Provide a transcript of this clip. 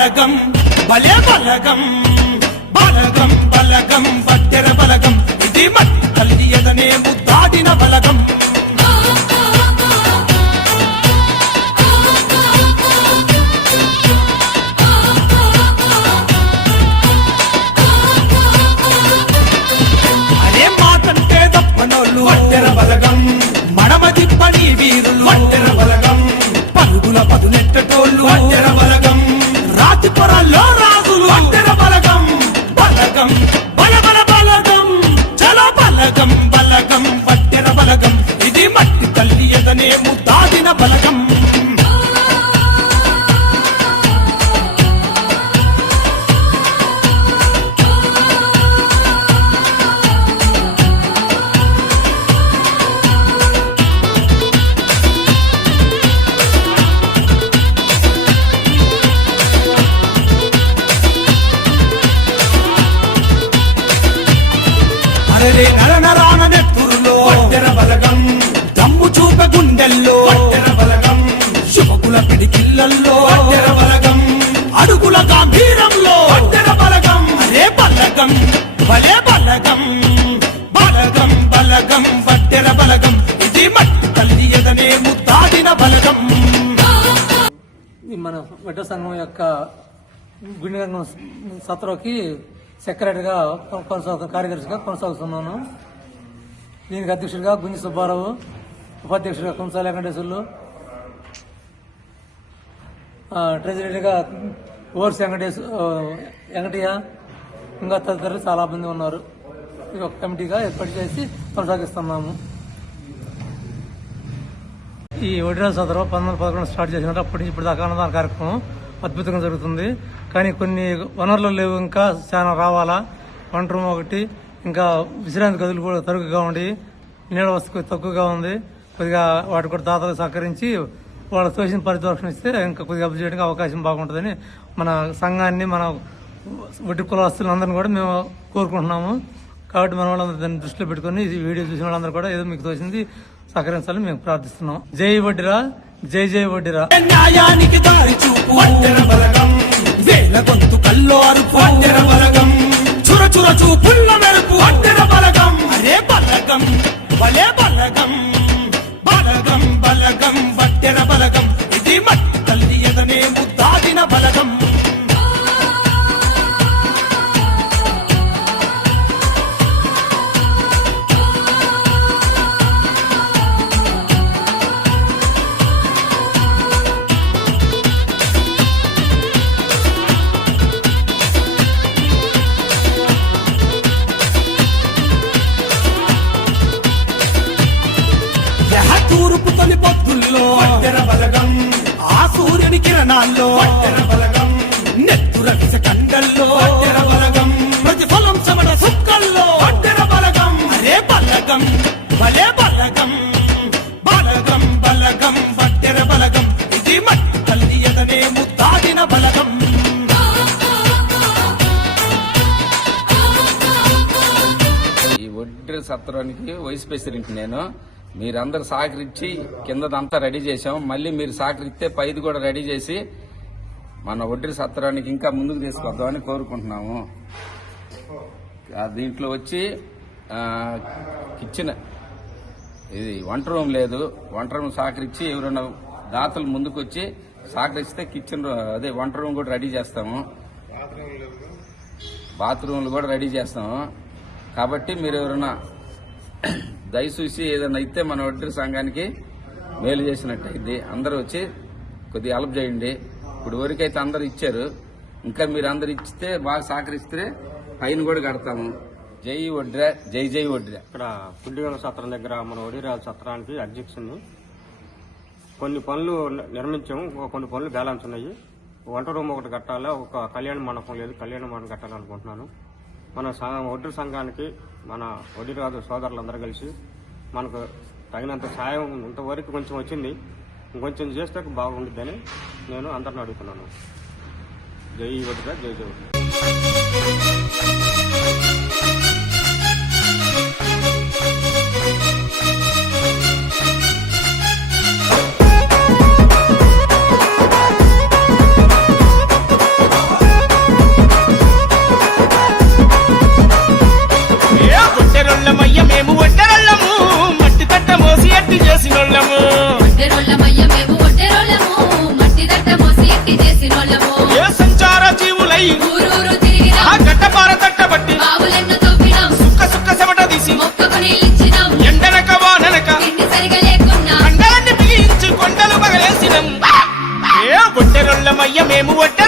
బలగం భలే బలగం బలగం బలగం వడ్డెర బలగం ఇది మట్టి తల్లి ఎదనే ముద్దాడిన బలగం అరే మాటంటే తప్పనోళ్ళు వడ్డెర బలగం మడమది పని వీరులు వడ్డెర బలగం పరుగుల పదునెట్టటోళ్ళు వడ్డెర బలగం రాతి పొరల్లో రాజులు వడ్డెర బలగం బలగం బల బల బలగం చలో బలగం బలగం వడ్డెర బలగం ఇది మట్టి తల్లి ఎదనే ముద్దాడిన బలగం నరనరాన నెత్తురులో వడ్డెర బలగం దమ్ము చూప గుండెల్లో వడ్డెర బలగం శుభకుల పిడికిళ్ళల్లో వడ్డెర బలగం అడుగుల గాంభీరంలో వడ్డెర బలగం అరే బలగం భలే బలగం బలగం బలగం వడ్డెర బలగం ఇది మట్టి తల్లి ఎదనే ముద్దాడిన బలగం. మన వడ్డెర సంఘం యొక్క గుండె సత్రకి సెక్రటరీగా కార్యదర్శిగా కొనసాగుతున్నాను. దీనికి అధ్యక్షుడిగా గుంజి సుబ్బారావు, ఉపాధ్యక్షుడిగా కుంసాల వెంకటేశ్వర్లు, ట్రెజరీగా ఓవర్స్ వెంకటయ్య ఇంకా తదితరులు చాలా మంది ఉన్నారు. ఇది ఒక కమిటీగా ఏర్పాటు చేసి కొనసాగిస్తున్నాము. ఈ వడ్డెర సదర 1911 స్టార్ట్ చేసినట్టు అప్పటి నుంచి ఇప్పుడు దాకా అన్నదాన కార్యక్రమం అద్భుతంగా జరుగుతుంది. కానీ కొన్ని వనరులు లేవు, ఇంకా చాలా రావాలా. వంట రూమ్ ఒకటి, ఇంకా విశ్రాంతి గదులు కూడా తరుగుగా ఉండి, నీడ వస్తు తక్కువగా ఉంది. కొద్దిగా వాటి కూడా దాతలు సహకరించి వాళ్ళకి తోసిన పరిదోషణ ఇస్తే ఇంకా కొద్దిగా అభివృద్ధి చేయడానికి అవకాశం బాగుంటుందని మన సంఘాన్ని, మన వడ్డీ కులస్తులందరినీ కూడా మేము కోరుకుంటున్నాము. కాబట్టి మన వాళ్ళందరూ దాన్ని దృష్టిలో పెట్టుకుని ఈ వీడియో చూసిన వాళ్ళందరూ కూడా ఏదో మీకు తోచింది సహకరించాలని మేము ప్రార్థిస్తున్నాం. జై వడ్డెర, జై జై వడ్డెర. న్యాయానికి దారి చూపు వడ్డెర బలగం, వేల గొంతు కల్లో అరుపు వడ్డెర బలగం, చుర చుర చూపుల్ల మెరుపు వడ్డెర బలగం. అరే బలగం భలే బలగం బలగం బలగం వడ్డెర బలగం ఇది మట్టి తల్లి ఎదనే ముద్దాడిన బలగం. తూర్పు తొలి పొద్దుల్లో వడ్డెర బలగం, ఆ సూర్యుని కిరణాల్లో వడ్డెర బలగం, నెత్తుర విష కండల్లో వడ్డెర బలగం, ప్రతిఫలం సమడ సుక్కల్లో వడ్డెర బలగం. అరే బలగం భలే బలగం బలగం బలగం వడ్డెర బలగం ఇది మట్టి తల్లి ఎదనే ముద్దాడిన బలగం. ఈ వడ్డెర సత్రానికి వైస్ ప్రెసిడెంట్ నేను. మీరందరూ సహకరించి కిందదంతా రెడీ చేసాం. మళ్ళీ మీరు సహకరిస్తే పైది కూడా రెడీ చేసి మన వడ్డెర సత్రానికి ఇంకా ముందుకు తీసుకొద్దామని కోరుకుంటున్నాము. దీంట్లో వచ్చి కిచెన్, ఇది వంట రూమ్ లేదు. వంట రూమ్ సహకరించి ఎవరైనా దాతలు ముందుకు వచ్చి సహకరిస్తే కిచెన్ అదే వంట రూమ్ కూడా రెడీ చేస్తాము. బాత్రూమ్లు కూడా రెడీ చేస్తాము. కాబట్టి మీరు ఎవరైనా దయచూసి ఏదైనా అయితే మన వడ్డెర సంఘానికి మేలు చేసినట్టయితే అందరూ వచ్చి కొద్దిగా హెల్ప్ చేయండి. ఇప్పుడు వరకైతే అందరు ఇచ్చారు, ఇంకా మీరు అందరు ఇచ్చితే బాగా సహకరిస్తే పైన కూడా కడతాము. జై వడ్డెర, జై జై వడ్డెర. ఇక్కడ పుల్లిగల సత్రం దగ్గర మన వడిరాజ సత్రానికి అధ్యక్షుని కొన్ని పనులు నిర్మించాము, కొన్ని పనులు బ్యాలెన్స్ ఉన్నాయి. వంట రూమ్ ఒకటి కట్టాలా, ఒక కళ్యాణ మండపం లేదు, కళ్యాణ మండపం కట్టాలనుకుంటున్నాను. మన వడ్డెర సంఘానికి మన వడిరాజు సోదరులందరూ కలిసి మనకు తగినంత సాయం ఇంతవరకు కొంచెం వచ్చింది, ఇంకొంచెం చేస్తే బాగుంటుందని నేను అందరిని అడుగుతున్నాను. జై వడ్డెర, జై జై వడ్డెర. మేము ఒడ్డే